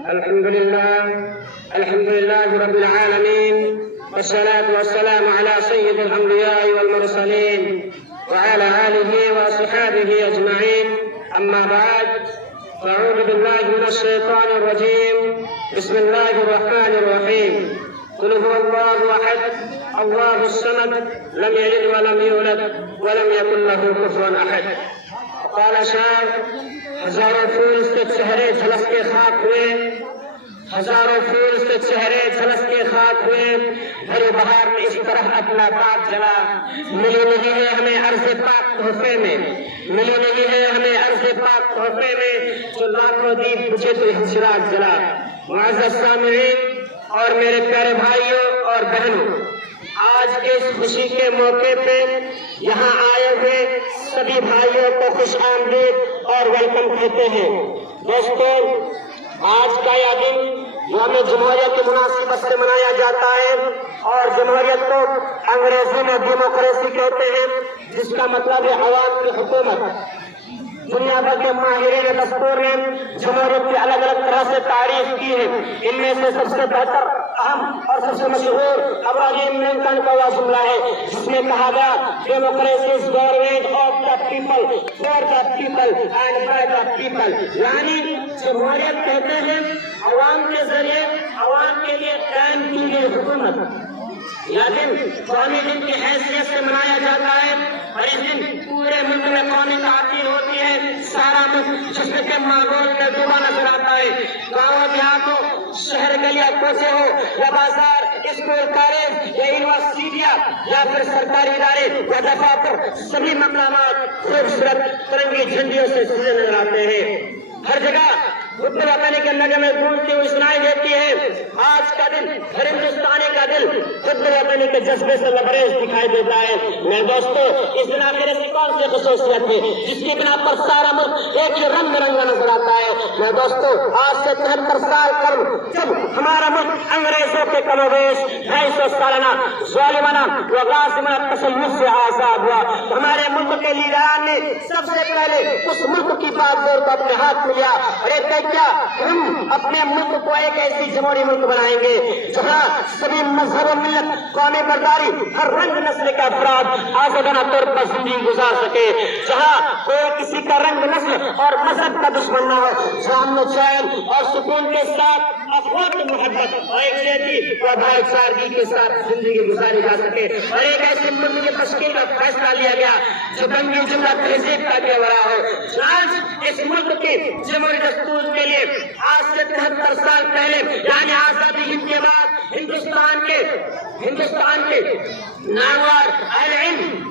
الحمد لله رب العالمين، والصلاة والسلام على سيد الأنبياء والمرسلين وعلى آله وصحبه أجمعين. أما بعد، فأعوذ بالله من الشيطان الرجيم. بسم الله الرحمن الرحيم. قل هو الله أحد الله الصمد لم يلد ولم يولد ولم يكن له كفوا أحد. قال شاعر، ہزاروں پھول سے چہرے جھلس کے خاک ہوئے، ہزاروں پھول سے چہرے جھلس کے خاک ہوئے، بھری بہار میں اس طرح اپنا باغ جلا. ملی نہیں ہے ہمیں عرض پاک تحفے میں، ملی نہیں ہے ہمیں عرض پاک تحفے میں، جو لاکھوں دیپ بجھے تو ایک چراغ جلا. معزز سامعین اور میرے پیارے بھائیوں اور بہنوں، آج کے اس خوشی کے موقع پہ یہاں آئے ہوئے سبھی بھائیوں کو خوش آمدید اور ویلکم کہتے ہیں. دوستو، آج کا یہ دن یوم جمہوریت کی مناسبت سے منایا جاتا ہے، اور جمہوریت کو انگریزی میں ڈیموکریسی کہتے ہیں، جس کا مطلب ہے عوام کی حکومت. دنیا بھر کے ماہرین دستور نے جمہوریت کی الگ الگ طرح سے تعریف کی ہے. ان میں سے سب سے بہتر، اہم اور سب سے مشہور ابراہیم لنکن کا وہ جملہ ہے جس میں کہا گیا، democracy is government of the people for the people and by the people. یعنی جمہوریت کہتے ہیں عوام کے ذریعے عوام کے لیے قائم کی گئی حکومت. یہ دن قومی دن کی حیثیت سے منایا جاتا ہے، اور اس دن پورے ملک میں قومی تعطیل ہوتی ہے. سارا ملک جشن کے ماحول میں ڈوبا نظر آتا ہے. گاؤں دیہاتوں، شہر گلیاں کوچے ہو یا بازار، اسکول کالج یا یونیورسٹیاں یا پھر سرکاری ادارے یا دفاتر، سبھی مقامات خوبصورت ترنگی جھنڈیوں سے سجے نظر آتے ہیں. ہر جگہ خطبہ وطنی کے نغمے گونجتے ہوئے سنائی دیتی ہے. آج کا دن ہر ہندوستانی کا دل خطبہ وطنی کے جذبے سے لبریز دکھائی دیتا ہے. میرے دوستو، اس دن آخر ایسی کون سی خصوصیت ہے جس کی بنا پر سارا ملک ایک ہی رنگ برنگا نظر آتا ہے؟ میرے دوستو، آج سے 73 سال قبل جب ہمارا ملک انگریزوں کے کم و بیش 250 سالانہ ظالمانہ و غاصبانہ تسلط سے آزاد ہوا، ہمارے ملک کے لیڈران نے سب سے پہلے اس ملک کی بات دور کو اپنے ہاتھ میں لیا. ارے کیا ہم اپنے ملک کو ایک ایسی جمہوری ملک بنائیں گے جہاں سبھی مذہب و ملت، قومی برداری، ہر رنگ نسل کا افراد آزادانہ طور پر زندگی گزار سکے، جہاں کوئی کسی کا رنگ نسل اور مذہب کا دشمن نہ ہو، جہاں امن و چین اور سکون کے ساتھ افراد کی محبت اور یکجہتی اور بھائی چارگی کے ساتھ زندگی گزاری جا سکے. اور ایک ایسے ملک کی تشکیل کا فیصلہ لیا گیا جو بنگی جملہ تہذیب کا گہوارہ ہو. آج اس ملک کے جمہوری دستور کے لیے آج سے 73 سال پہلے، یعنی آزادی ہند کے بعد، ہندوستان کے نامور اہل علم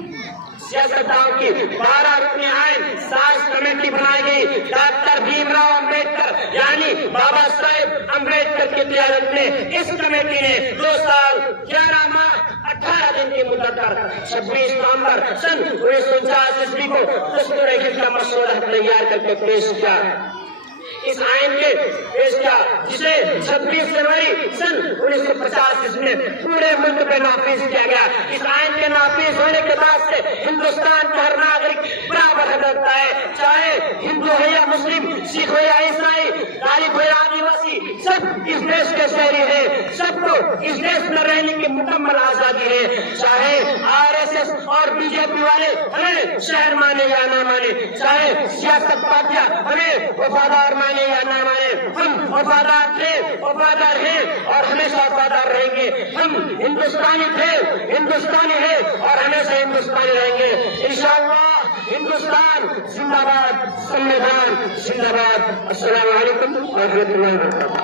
سیاستدانوں کی 12 رکنی آئین ساز کمیٹی بنائی گئی. ڈاکٹر بھیم راؤ امبیڈکر یعنی بابا صاحب امبیڈکر کی قیادت میں اس کمیٹی نے 2 سال 11 ماہ 18 دن کی مدت پر 26 نومبر سن 1949 عیسوی کو دستور ہند کا مسودہ تیار کر کے پیش کیا. اس آئین کے پیش کیا جسے 26 جنوری سن 1950 میں پورے ملک پہ نافذ کیا گیا. اس آئین کے نافذ ہونے کے بعد سے ہندوستان کا ہر ناگرک برابر حق رکھتا ہے، چاہے ہندو ہو یا مسلم، سکھ ہو یا عیسائی، دلت ہو یا آدیواسی، سب اس دیش کے شہری ہیں. سب کو اس دیش میں رہنے کی مکمل آزادی ہے. چاہے RSS اور BJP والے ہمیں شہر مانے یا نہ مانے، چاہے سیاست پارٹیاں ہمیں وفادار مانے یا نہ مانے، ہم وفادار تھے، وفادار ہیں اور ہمیشہ وفادار رہیں گے. ہم ہندوستانی تھے، ہندوستانی ہیں اور ہمیشہ ہندوستانی رہیں گے. انشاءاللہ ہندوستان زندہ باد، سنویدھان زندہ باد. السلام علیکم ورحمۃ اللہ وبرکاتہ.